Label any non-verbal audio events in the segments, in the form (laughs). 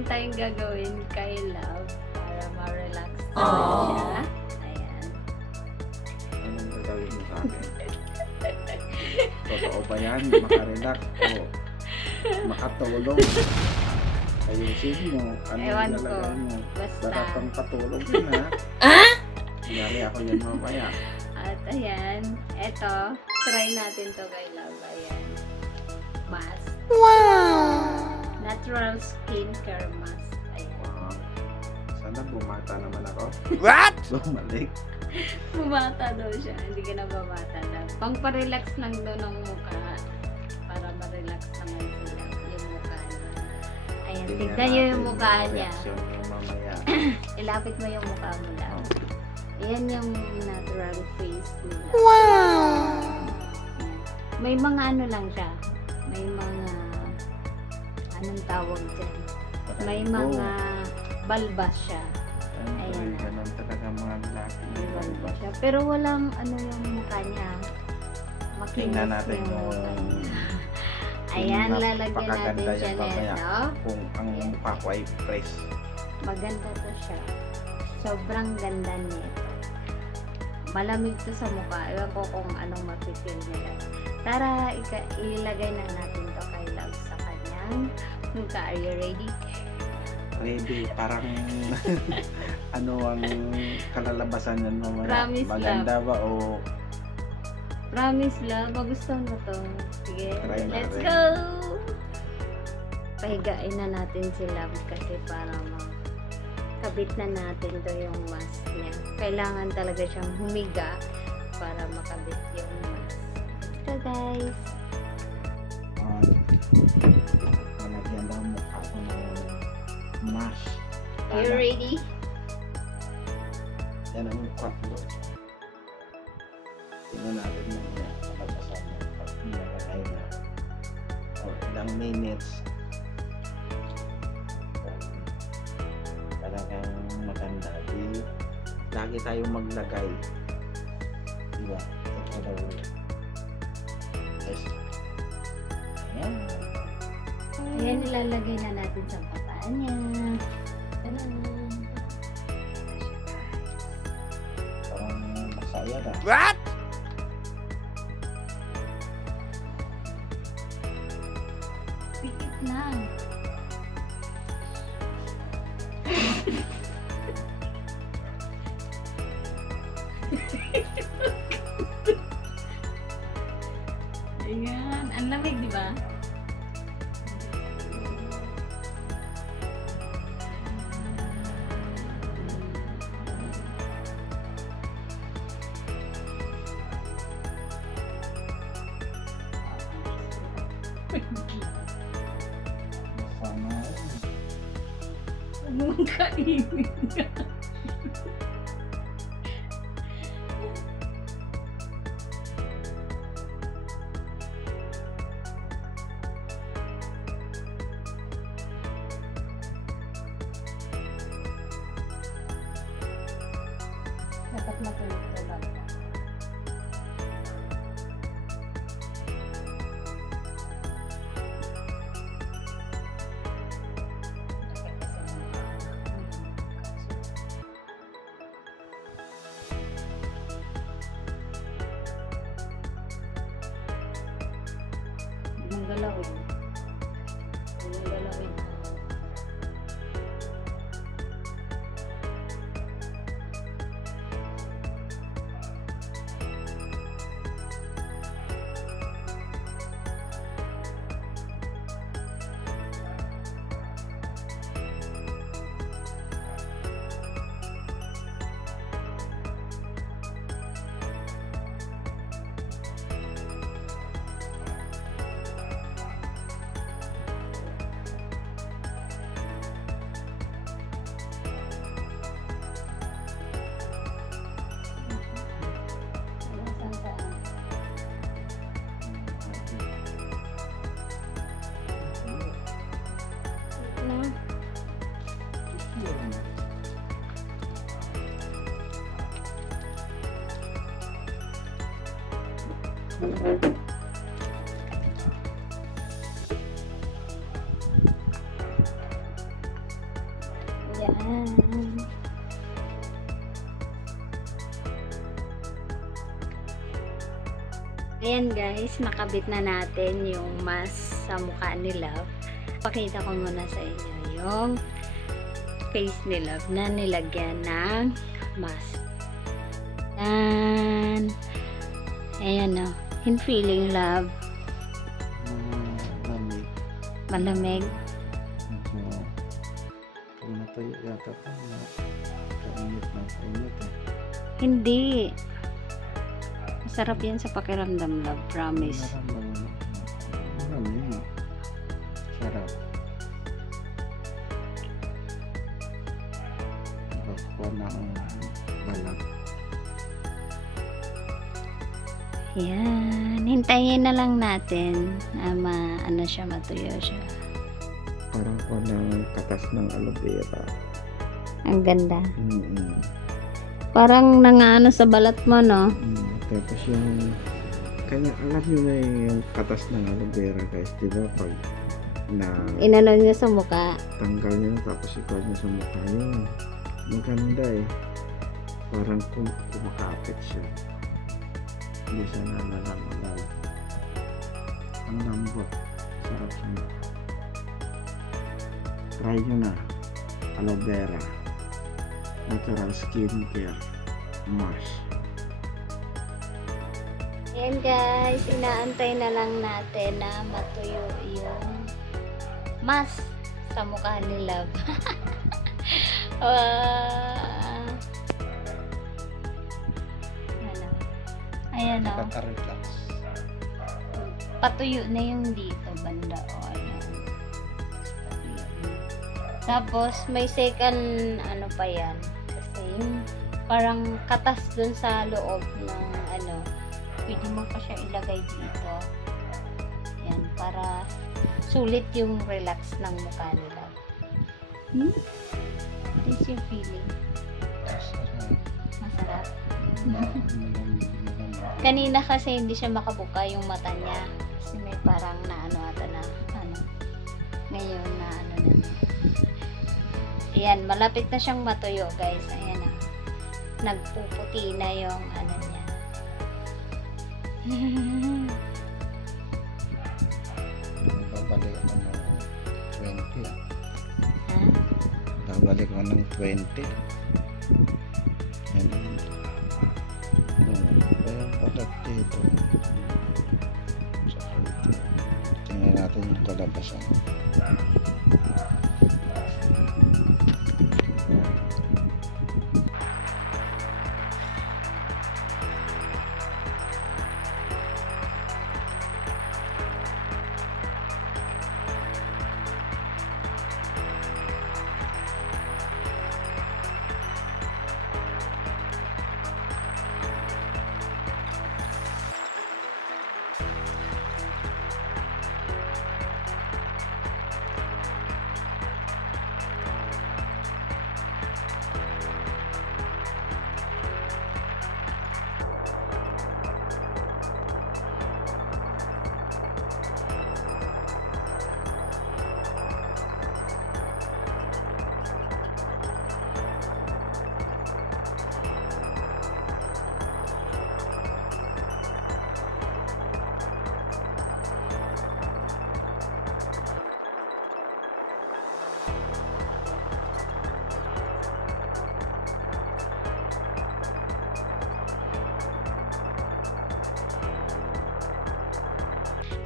meron tayong gagawin kay Love para ma-relax naman siya. Ayan. Anong gagawin mo sa akin? Totoo ba yan? Makarelax (laughs) o makatulog? Ayusin mo. Ano Ewan yung ko. mo? Basta. Baka pang patulog yun ha. (laughs) Ah? Yari ako yan mamaya. At ayan, eto, try natin to kay Love. Ayan. Mask. Wow! Natural skincare mask. Ayan. Wow. Sana bumata naman ako. What? (laughs) Bumalik. Bumata daw siya. Hindi ka na bumata daw. Pang pa-relax lang daw ng mukha. Para ma-relax naman sila yung mukha niya. Ayan, tignan niyo yung mukha niya mamaya. (clears throat) Ilapit mo yung mukha mo lang. Oh. Ayan yung natural face nila. Wow! May mga ano lang siya. May mga anong tawag dyan? May mga balbas siya. Ayan, Ayan ganun talaga mga lalaki. May balbas siya. Pero walang ano yung mukha niya. Makinis Tingnan natin yung yung- mukha niya. (laughs) Ayan, lalagyan natin napakaganda siya yan mamaya. nito. Kung ang mukha ko ay fresh. Maganda to siya. Sobrang ganda nito. Malamig to sa mukha. Ewan ko kung anong mapipil nila. Tara, ika- ilagay na natin to kay Love sa kanyang mukha. Are you ready? Ready. Parang (laughs) ano ang kalalabasan yan mamaya? Promise Maganda ba o Promise, Love. Magustuhan mo to. Sige, Try let's natin. go! Pahigain na natin si Love kasi para ma kabit na natin to yung mask niya. Kailangan talaga siyang humiga para makabit yung mask. So guys, uh, malagyan daw mukha ko mash. are you ready? Yan ang mukha ko. Tingnan natin mamaya kalalabasan niya pag nilagay na. Or ilang minutes. Talagang maganda. Di, lagi tayong maglagay. Natin sa pata niya. Tadaan! Parang masaya na. What? Huwag mo kainin. Hindi mong Ayan guys, nakabit na natin yung mask sa mukha ni Love. Pakita ko muna sa inyo yung face ni Love na nilagyan ng mask. Yan. Ayan o. In feeling love. Ah, lamig. Malamig. Medyo pag natuyo yata na kainit na kainit eh. Hindi. Masarap yan sa pakiramdam, love. Promise. Mo. Yan. Hintayin na lang natin na ma, ano siya, matuyo siya. Parang ko ng katas ng aloe vera. Ang ganda. Mm-mm. Parang nangaano sa balat mo, no? Mm, Tapos yung kaya alam nyo na yung katas ng aloe vera guys, di ba? Pag na Inano niya sa mukha. tanggal nyo tapos ikaw nyo sa mukha yun. Maganda eh. Parang kum kumakapit siya. Hindi siya nalalamalaw. Ang lambot. Sarap siya. Try nyo na. Aloe vera. Natural skincare. Mask. Yan guys, inaantay na lang natin na matuyo yung mask sa mukha ni Love. (laughs) Ah. Ayan o. Nakaka-relax. Patuyo na yung dito banda. O, ayan. Patuyo na. Tapos, may second ano pa yan. Kasi parang katas dun sa loob ng ano, pwede mo pa siya ilagay dito. Yan, para sulit yung relax ng mukha nila. Hmm? What is your feeling? Masarap. (laughs) Kanina kasi hindi siya makabuka yung mata niya. Kasi may parang na ano ata na ano. Ngayon na ano na. Ayan, malapit na siyang matuyo guys. Ayan na. Nagpuputi na yung ano niya. Babalik ako ng 20. ha? Babalik ako ng 20. Balat dito. Sa frente. Tingnan natin yung kalabasan.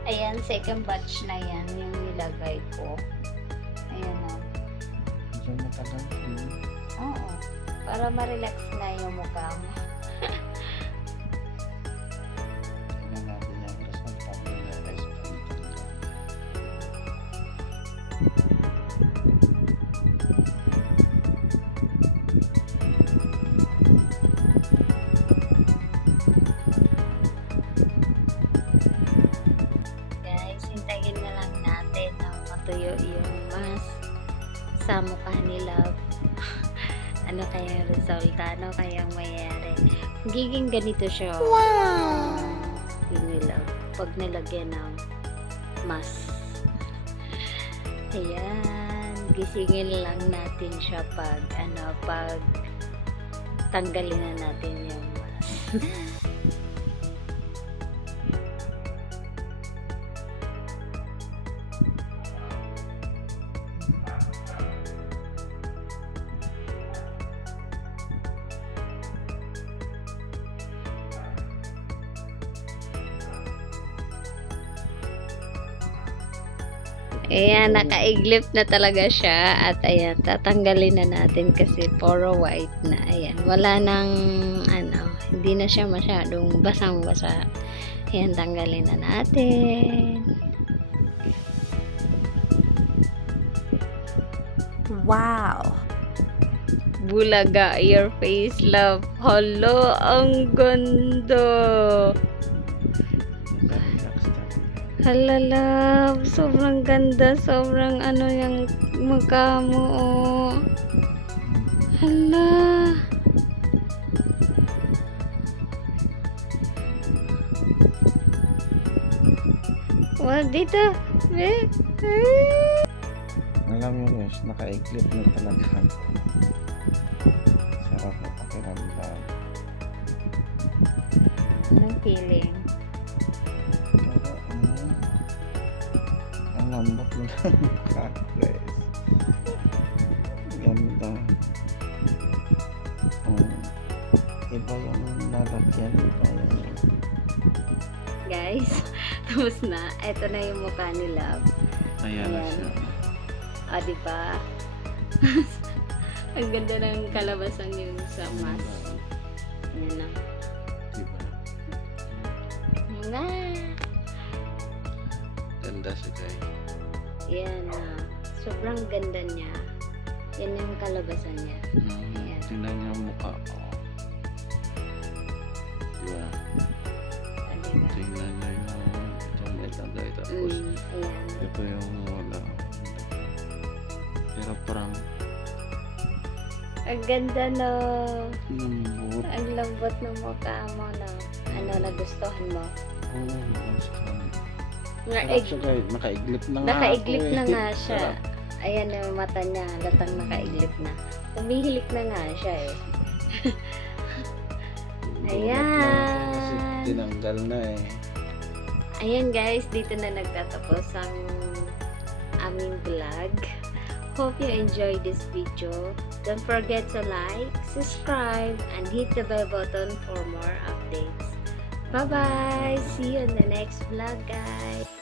Ayan, second batch na yan yung nilagay ko. Ayan o. Medyo matagal. Oo. Para ma-relax na yung mukha mo. Yung mask sa mukha ni Love. (laughs) ano kaya yung resulta? Ano kaya ang mayayari? Giging ganito siya. Wow! looking nila pag nilagyan ng mask. Ayan, gisingin lang natin siya pag ano, pag tanggalin na natin yung mask. (laughs) Ayan, nakaiglip na talaga siya. At ayan, tatanggalin na natin kasi puro white na. Ayan, wala nang, ano, hindi na siya masyadong basang-basa. Ayan, tanggalin na natin. Wow! Bulaga, your face, love. Hello, ang ganda! Hala, love. Sobrang ganda. Sobrang ano yung mukha mo, oh. Hala. Wow, dito. Eh. Alam mo guys, nakaiglip na talaga. Sarap na pakiramdam. Anong feeling? Guys. Ganda. Um, iba yung lalagyan, iba yung Guys, tapos na. Ito na yung mukha ni Love. Ayan na Ayan. siya. Ah, di ba? (laughs) Ang ganda ng kalabasan yung sa mask. Ayan na. Diba? Nga. Ganda siya, guys. Yan na. Sobrang ganda niya. Yan yung kalabasan niya. Mm, Ayan. tingnan niyo ang mukha ko. Diba? Ah, di ba? Tingnan niyo yung itong maganda. Tapos, Mm, ayan. ito yung wala. Pero parang Ang ganda no. lambot. Ang lambot ng mukha mo no. Ano, nagustuhan mo? Oo, mas parang- Siya guys. Nakaiglip na nga nakaiglip ako, na eh. nga siya. Sarap. Ayan yung mata niya. Latang nakaiglip na. Umihilik na nga siya eh. (laughs) Bunot Ayan. Kasi tinanggal na eh. Ayan guys, dito na nagtatapos ang aming vlog. Hope you enjoyed this video. Don't forget to like, subscribe, and hit the bell button for more updates. Bye-bye! See you in the next vlog guys!